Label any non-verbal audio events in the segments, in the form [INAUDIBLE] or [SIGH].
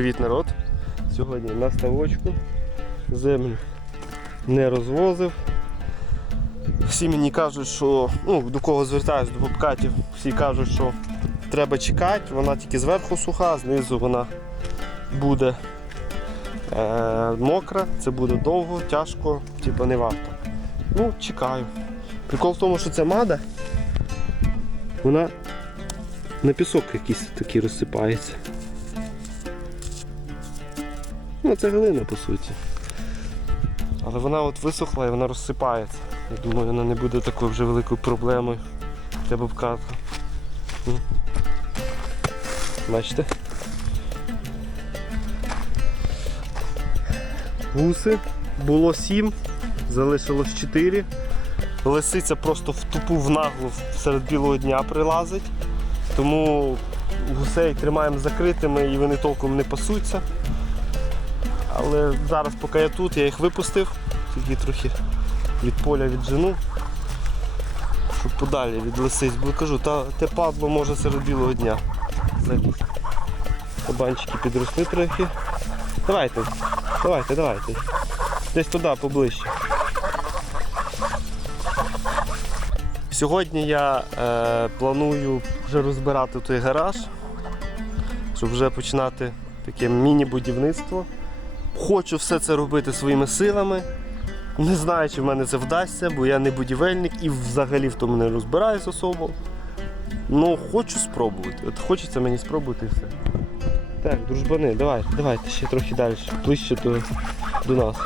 Привіт, народ! Сьогодні на ставочку землю не розвозив. Всі мені кажуть, що ну, до кого звертаюсь, до бобкатів, всі кажуть, що треба чекати, вона тільки зверху суха, знизу вона буде е, мокра, це буде довго, тяжко, типу не варто. Ну, чекаю. Прикол в тому, що це мада, вона на пісок якийсь такий розсипається. Ну, це глина по суті. Але вона от висохла і вона розсипається. Я думаю, вона не буде такою вже великою проблемою для бобката. Бачите? Гуси було сім, залишилось чотири. Лисиця просто в тупу в наглу серед білого дня прилазить. Тому гусей тримаємо закритими і вони толком не пасуться. Але зараз, поки я тут, я їх випустив, тільки трохи від поля віджену, щоб подалі від лисиць. Бо кажу, та те падло може серед білого дня. залізти. Кабанчики підросли трохи. Давайте, давайте, давайте. Десь туди поближче. Сьогодні я е, планую вже розбирати той гараж, щоб вже починати таке міні-будівництво. Хочу все це робити своїми силами. Не знаю, чи в мене це вдасться, бо я не будівельник і взагалі в тому не розбираюсь особо. Ну, хочу спробувати. От хочеться мені спробувати і все. Так, дружбани, давайте, давайте ще трохи далі, ближче до, до нас.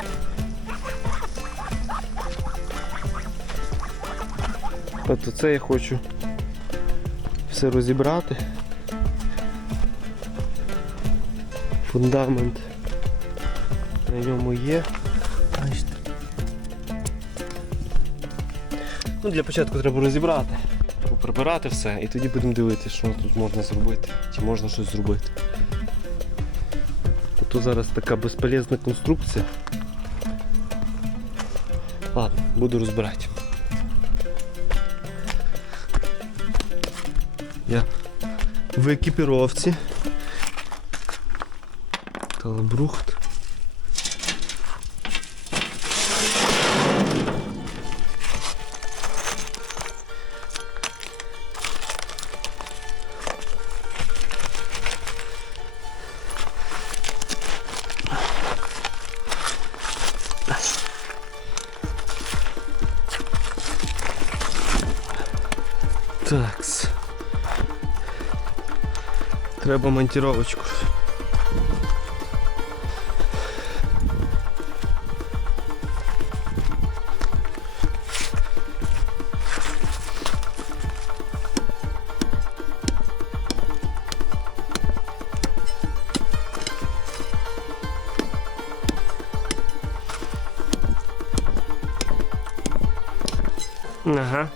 От оце я хочу все розібрати. Фундамент на ньому є. Ну, для початку треба розібрати, поприбирати все і тоді будемо дивитися, що тут можна зробити, чи можна щось зробити. Тут зараз така безполезна конструкція. Ладно, буду розбирати. Я в екіпіровці. Талабрухт. Треба монтировочку. Ага.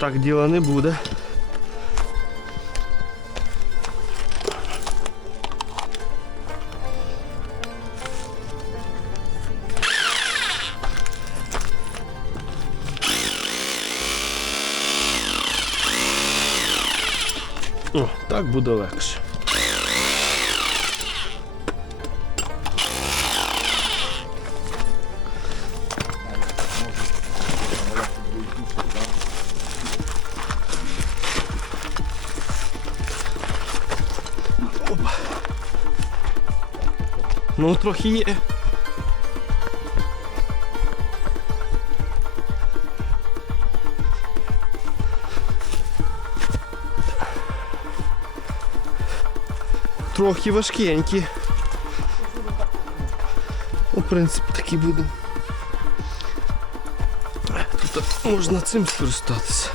Так діла не буде. О, так буде легше. Ну, трохи є. Трохи важкенькі. Ну, в принципі, такі буде. Тут можна цим скористатися.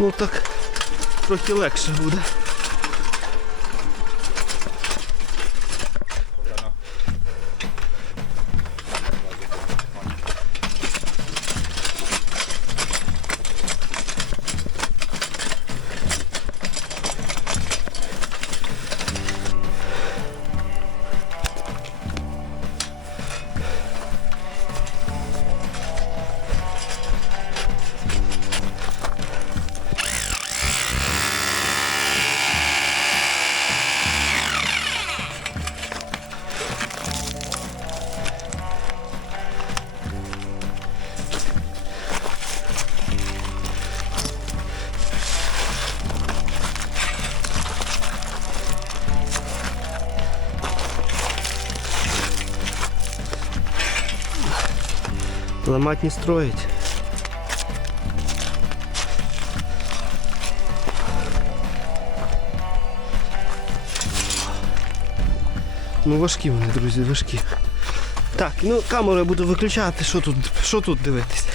Ну так трохи легше буде. Ломать не строить. Ну важкі вони, друзі, важкі. Так, ну камеру я буду виключати, що тут, що тут дивитися?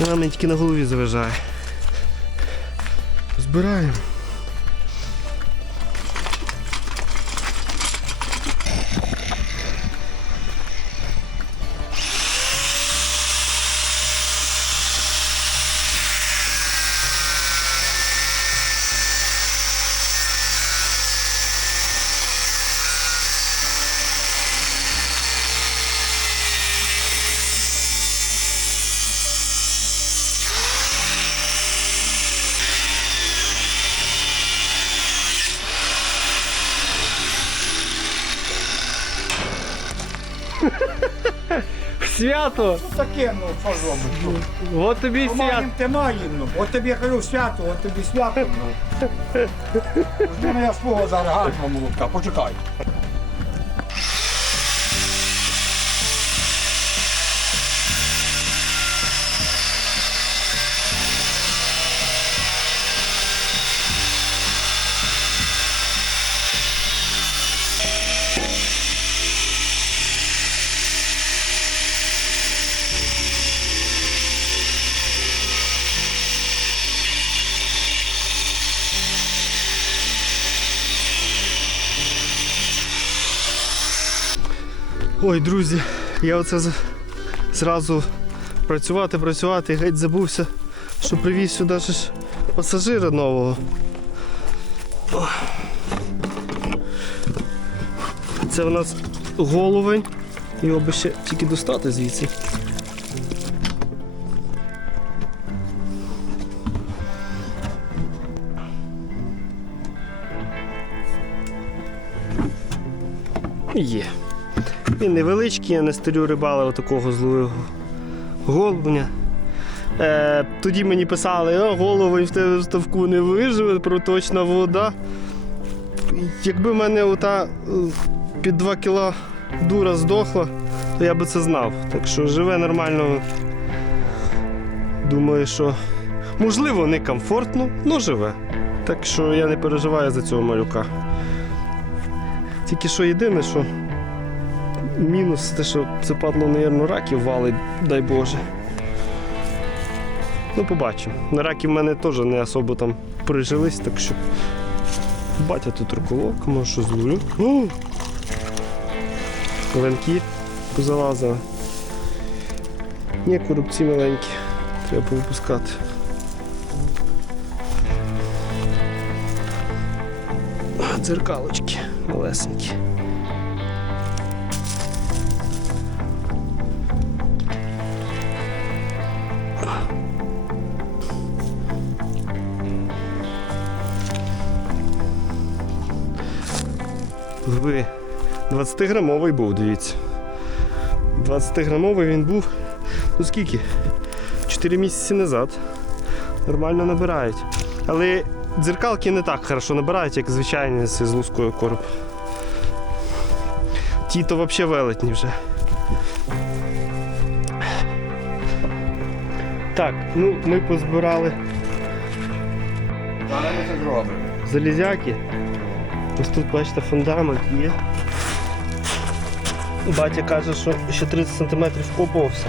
Вона мені тільки на голові заважає. Збираємо. Свято! Таке, ну що зробиш? робиш? Ну, От тобі свято. Маєм ти маєм, ну. От тобі я кажу свято, от тобі свято, ну. Жди мене свого зараз гарного молотка, почекай. Ой, друзі, я оце зразу працювати, працювати і геть забувся, що привіз сюди ж пасажира нового. Це у нас головень. Його би ще тільки достати звідси. Є. Він невеличкий, я не старю рибали отакого злого голубня. Е, тоді мені писали, о, головень в тебе ставку не виживе, проточна вода. Якби в мене ота е, під 2 кіла дура здохла, то я би це знав. Так що живе нормально. Думаю, що можливо не комфортно, але живе. Так що я не переживаю за цього малюка. Тільки що єдине, що Мінус те, що це падло, мабуть, раків валить, дай Боже. Ну, побачимо. На раків в мене теж не особо там прижились, так що. Батя тут руколовка, може що. О! Ленки позалазили. Ні, корупці маленькі. Треба повипускати. Дзеркалочки малесенькі. Ви 20-грамовий був, дивіться. 20-грамовий він був. Ну скільки? 4 місяці назад. Нормально набирають. Але дзеркалки не так хорошо набирають, як звичайні з лускою короб. Ті то взагалі велетні вже. Так, ну ми позбирали залізяки. Ось тут, бачите, фундамент є. Батя каже, що ще 30 см вкопався.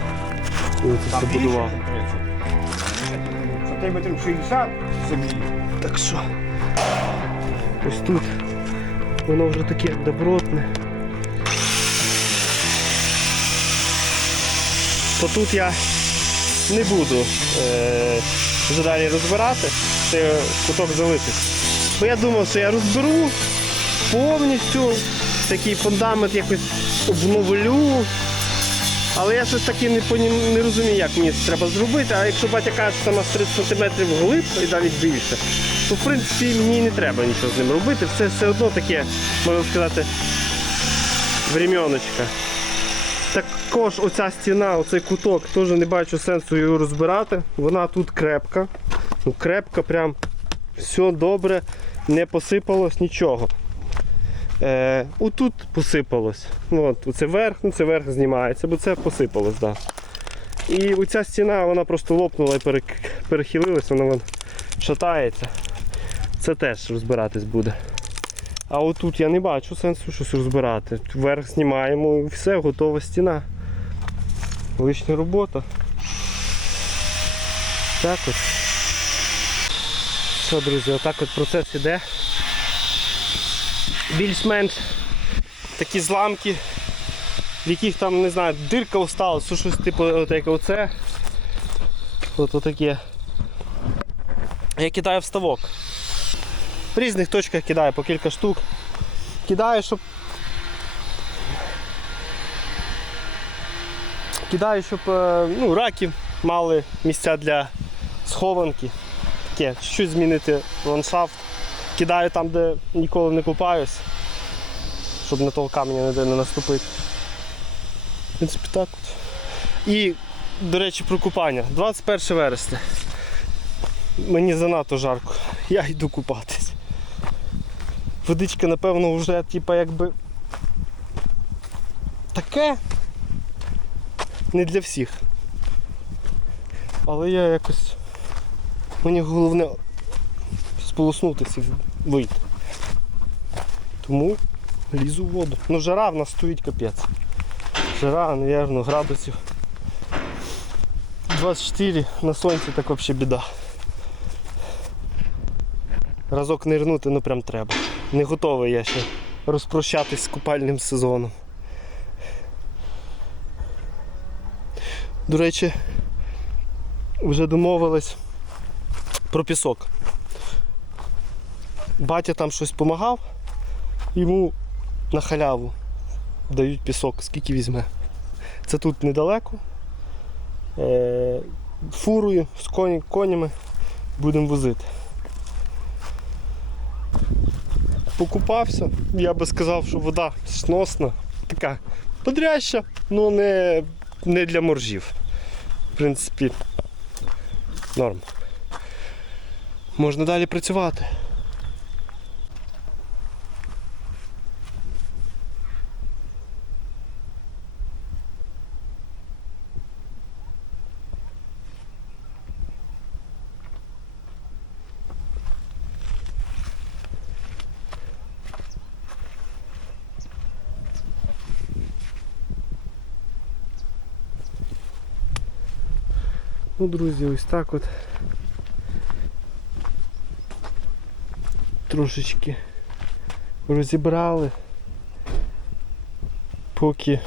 Коли це все будував. Сантиметрів 60 землі. Так що ось тут воно вже таке добротне. То тут я не буду е, вже далі розбирати, це куток залитий. Бо я думав, що я розберу повністю, такий фундамент якось обновлю. Але я щось таки не, не розумію, як мені це треба зробити. А якщо батя каже, що там аж 30 см вглиб і навіть більше, то в принципі мені не треба нічого з ним робити. Все все одно таке, можна сказати, временочка. Також оця стіна, оцей куток, теж не бачу сенсу його розбирати. Вона тут крепка. Ну, крепка, прям все добре, не посипалось нічого. Е, отут посипалось. Ну, От, оце верх, ну це верх знімається, бо це посипалось. Да. І оця стіна вона просто лопнула і перехилилась, вона вон шатається. Це теж розбиратись буде. А отут я не бачу сенсу щось розбирати. Верх знімаємо і все, готова стіна. Лишня робота. Так от. Що, друзі, отак от процес іде. Більш-менш такі зламки, в яких там, не знаю, дирка осталась, що щось типу от як оце. От отаке. Я кидаю в ставок. В різних точках кидаю по кілька штук. Кидаю, щоб. Кидаю, щоб е, ну, раки мали місця для схованки. Таке, чуть змінити ландшафт. Кидаю там, де ніколи не купаюсь, щоб на того каменя ніде не наступити. В принципі, так от. І, до речі, про купання. 21 вересня. Мені занадто жарко. Я йду купатись. Водичка, напевно, вже типа якби таке не для всіх. Але я якось. Мені головне сполоснутися і вийти. Тому лізу в воду. Ну жара в нас стоїть капець. Жара, напевно, градусів. 24 на сонці так взагалі біда. Разок нирнути, ну прям треба. Не готовий я ще розпрощатись з купальним сезоном. До речі, вже домовились про пісок. Батя там щось допомагав, йому на халяву дають пісок, скільки візьме. Це тут недалеко. Е, фурою з коні, конями будемо возити. Покупався, я би сказав, що вода сносна, така подряща, але не, не для моржів. В принципі, норм. Можна далі працювати. Ну, друзі, ось так от. Трошечки розібрали. Поки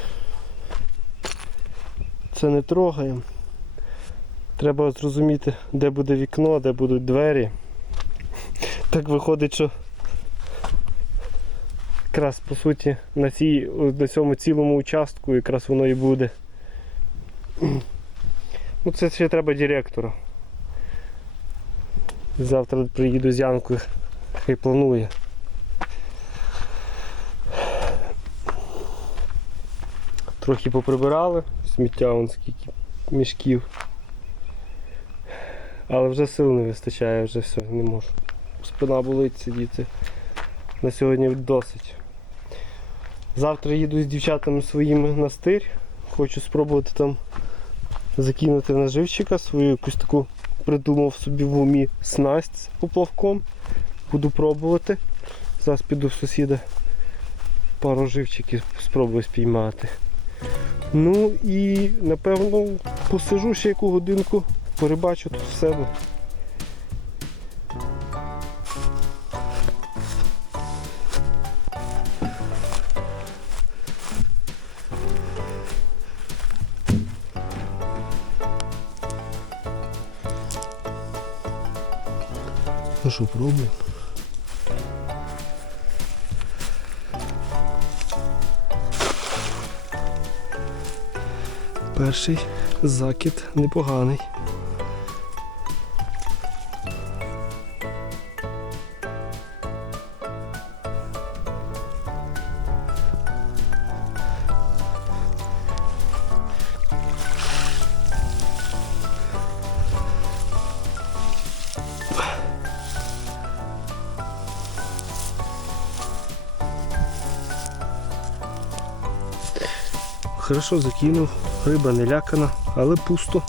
це не трогаємо. Треба зрозуміти, де буде вікно, де будуть двері. Так виходить, що якраз по суті на, цій, на цьому цілому участку якраз воно і буде. Ну це ще треба директора. Завтра приїду з Янкою, хай планує. Трохи поприбирали, сміття вон скільки мішків. Але вже сил не вистачає, вже все, не можу. Спина болить сидіти. На сьогодні досить. Завтра їду з дівчатами своїми на стир. Хочу спробувати там закинути наживчика, свою якусь таку придумав собі в умі снасть поплавком. Буду пробувати. Зараз піду в сусіда пару живчиків спробую спіймати. Ну і напевно посижу ще яку годинку, перебачу тут в себе. Ну що? Перший закид непоганий. Хорошо закинув, риба не лякана, але пусто.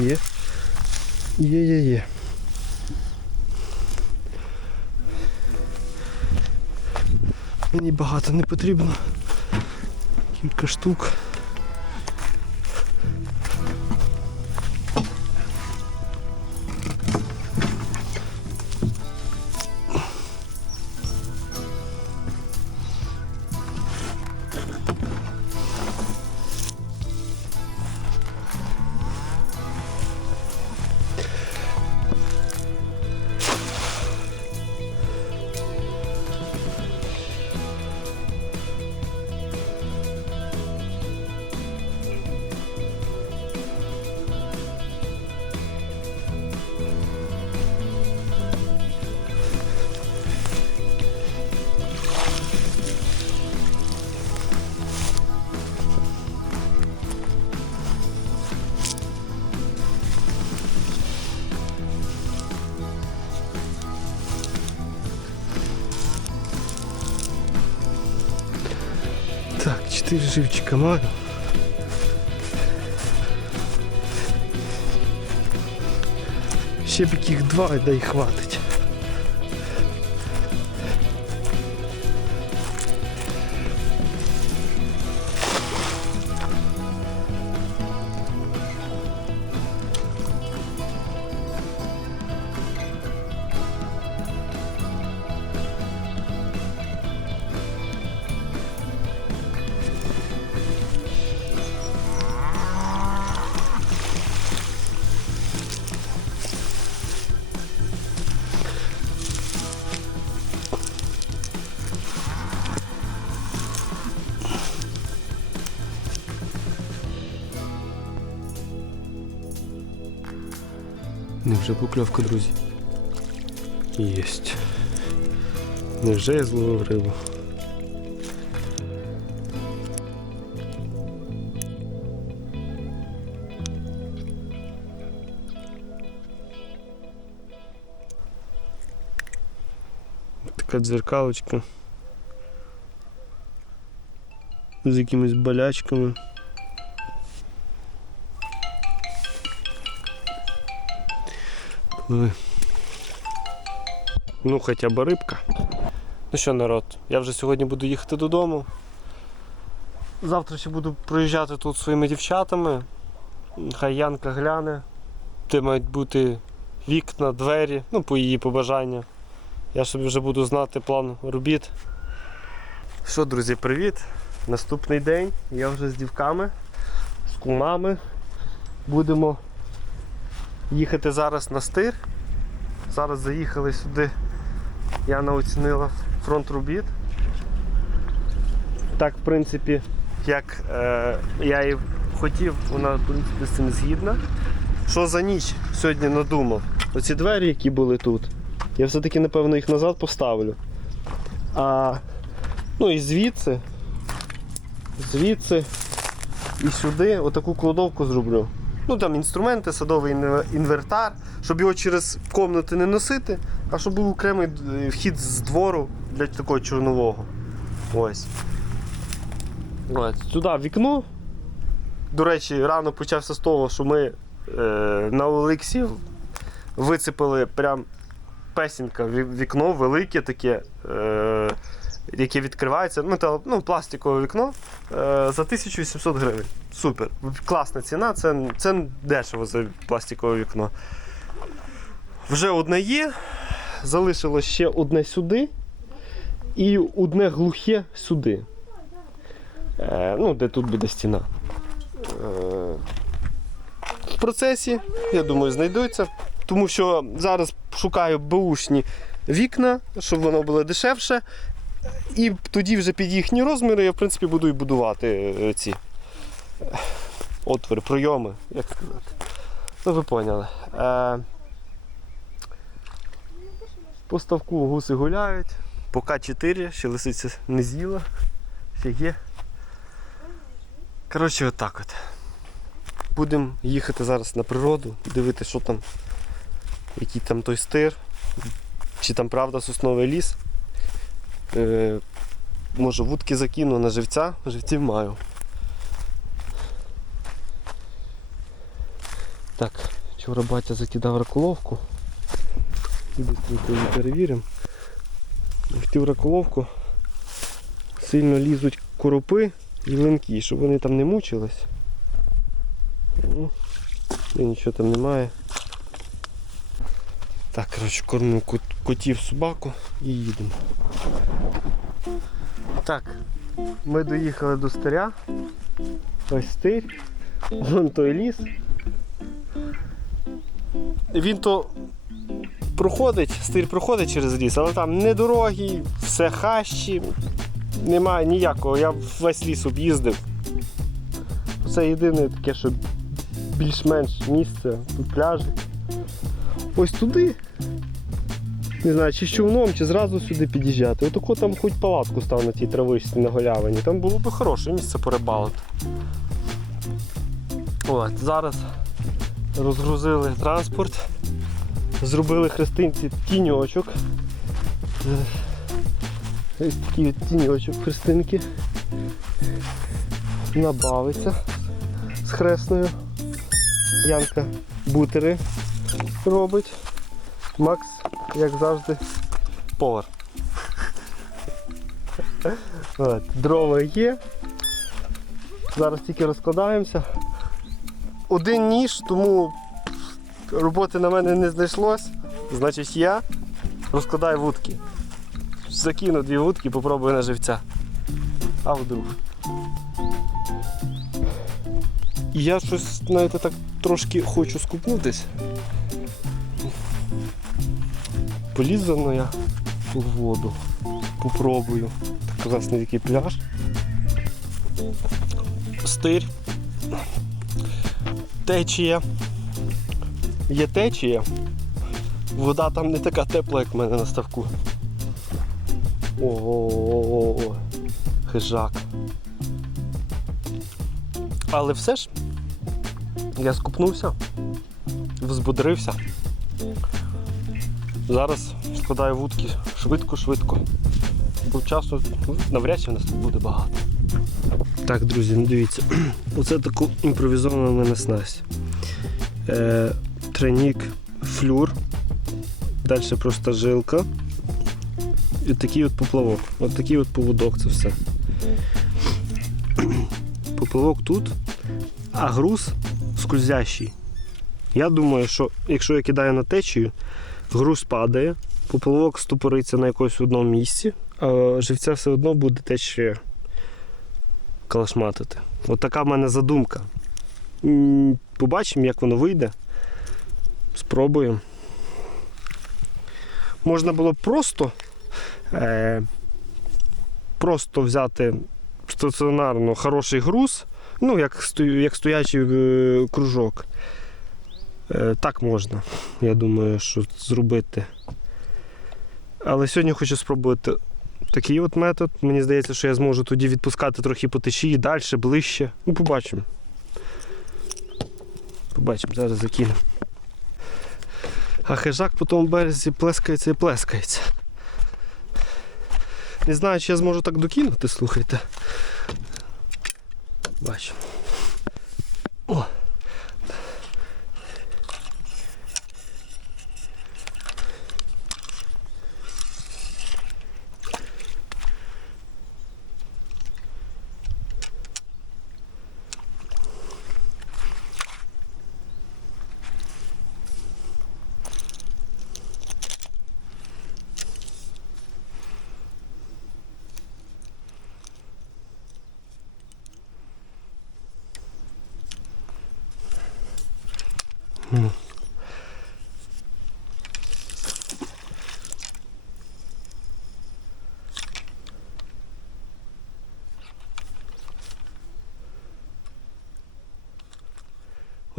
Є. Є, є, є. Мені багато не потрібно. Кілька штук. Чотири живчика маю. Ще б яких два, да й хватить. Невже покльовка, друзі? Єсть. Невже я зловив рибу? Така дзеркалочка. З якимись болячками. Пливи. Ну, хоча б рибка. Ну що, народ, я вже сьогодні буду їхати додому. Завтра ще буду проїжджати тут своїми дівчатами. Хай Янка гляне, де мають бути вікна, двері, ну, по її побажання. Я собі вже буду знати план робіт. Що, друзі, привіт! Наступний день. Я вже з дівками, з кумами. Будемо їхати зараз на стир. Зараз заїхали сюди. Яна оцінила фронт робіт. Так, в принципі, як е, я і хотів, вона в принципі з цим згідна. що за ніч сьогодні надумав. Оці двері, які були тут, я все-таки, напевно, їх назад поставлю. А ну і звідси, звідси і сюди отаку кладовку зроблю. Ну там інструменти, садовий інвертар, щоб його через комнати не носити, а щоб був окремий е, вхід з двору для такого чорнового. Ось. Ось. Сюди вікно. До речі, рано почався з того, що ми е, на Олексі вицепили прям песенка вікно велике таке, е, яке відкривається. Метал, ну, пластикове вікно е, за 1800 гривень. Супер. Класна ціна, це, це дешево за пластикове вікно. Вже одне є, залишилось ще одне сюди і одне глухе сюди. Е, ну, де тут буде стіна. Е, в процесі, я думаю, знайдуться. Тому що зараз шукаю беушні вікна, щоб воно було дешевше. І тоді вже під їхні розміри я в принципі буду і будувати е, ці е, отвори, пройоми, як сказати. Ну, ви поняли. Е, по ставку гуси гуляють. Поки 4, ще лисиця не з'їла, ще є. Коротше, отак от. Будемо їхати зараз на природу, дивитися, що там, який там той стир, чи там правда сосновий ліс. Е, може вудки закину на живця, живців маю. Так, вчора батя закидав раколовку. Быстренько її перевіримо. Хотів раколовку. Сильно лізуть коропи і линки, щоб вони там не мучились. Ну, і нічого там немає. Так, коротше, кормлю кот- котів собаку і їдемо. Так, ми доїхали до старя. Ось стир. Вон той ліс. Він то проходить, стир проходить через ліс, але там не дороги, все хащі, немає ніякого. Я весь ліс об'їздив. Це єдине таке, що більш-менш місце, тут пляжі. Ось туди. Не знаю, чи з човном, чи зразу сюди під'їжджати. Отако там хоч палатку став на тій травичці на голявині. Там було б хороше місце порибалити. От, зараз розгрузили транспорт, зробили хрестинці тіньочок. Е, Ось такий тіньочок хрестинки. Набавиться з хресною. Янка бутери робить. Макс, як завжди, повар. От, дрова є. Зараз тільки розкладаємося. Один ніж, тому роботи на мене не знайшлось. Значить я розкладаю вудки. Закину дві вудки, попробую на живця. А вдруг. Я щось, знаєте, так трошки хочу скупнутись. Полізу ну, я у воду. Попробую. Так класний такий пляж. Стир. Течія. Є течія. Вода там не така тепла, як в мене на ставку. Ого, хижак. Але все ж я скупнувся, взбудрився. Зараз складаю вудки швидко-швидко. Бо часу навряд чи в нас тут буде багато. Так, друзі, ну дивіться. [CLEARS THROAT] Оце таку імпровізовану мене снасть. Е, тренік флюр. Далі просто жилка. І такий от поплавок. От такий от поводок це все. [CLEARS THROAT] Поплавок тут, а груз скользящий. Я думаю, що якщо я кидаю на течію, груз падає, поплавок ступориться на якомусь одному місці, а живця все одно буде течія калашматити. От в мене задумка. Побачимо, як воно вийде. Спробуємо. Можна було просто, е, просто взяти стаціонарно хороший груз, ну, як, як стоячий е, кружок. Е, Так можна, я думаю, що зробити. Але сьогодні хочу спробувати такий от метод. Мені здається, що я зможу тоді відпускати трохи по течії далі, ближче. Ну, побачимо. Побачимо, зараз закинемо. А хижак по тому березі плескається і плескається. Не знаю, чи я зможу так докинути, слухайте. Бачимо.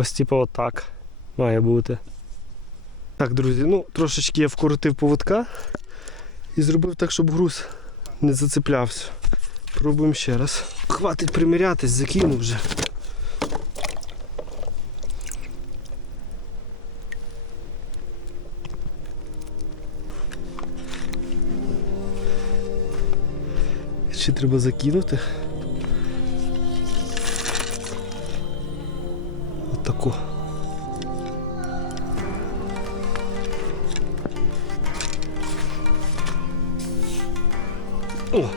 Ось типу отак має бути. Так, друзі, ну трошечки я вкоротив поводка і зробив так, щоб груз не зацеплявся. Пробуємо ще раз. Хватить примірятись, закинув вже. Ще треба закинути. О!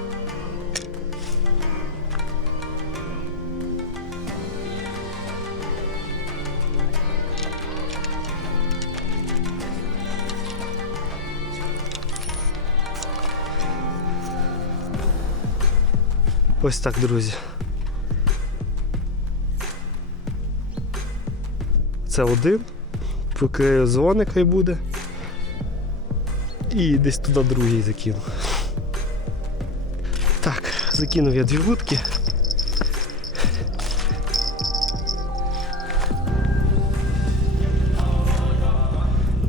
Ось так, друзі. Це один. Поки дзвоник хай буде. І десь туди другий закину. Закинув я дві вудки.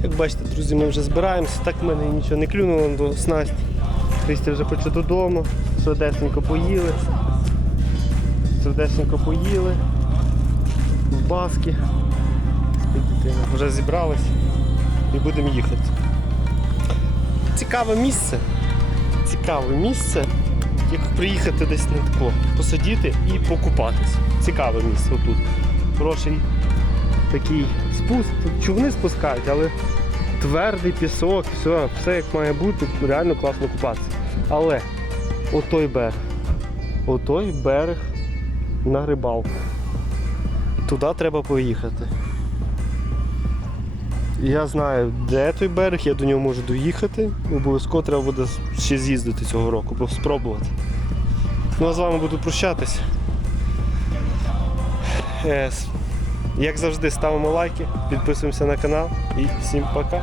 Як бачите, друзі, ми вже збираємося, так в мене нічого не клюнуло до снасті. Крістя вже хоче додому, швидесенько поїли. Швидесенько поїли. В баски. Вже зібрались і будемо їхати. Цікаве місце. Цікаве місце, як приїхати десь на тако, посидіти і покупатись. Цікаве місце отут. Хороший такий спуск. Тут човни спускають, але твердий пісок, все, все як має бути, реально класно купатися. Але отой берег. Отой берег на рибалку. Туди треба поїхати. Я знаю, де той берег, я до нього можу доїхати. Обов'язково треба буде ще з'їздити цього року, бо спробувати. Ну а з вами буду прощатись. Е, Як завжди, ставимо лайки, підписуємося на канал і всім пока.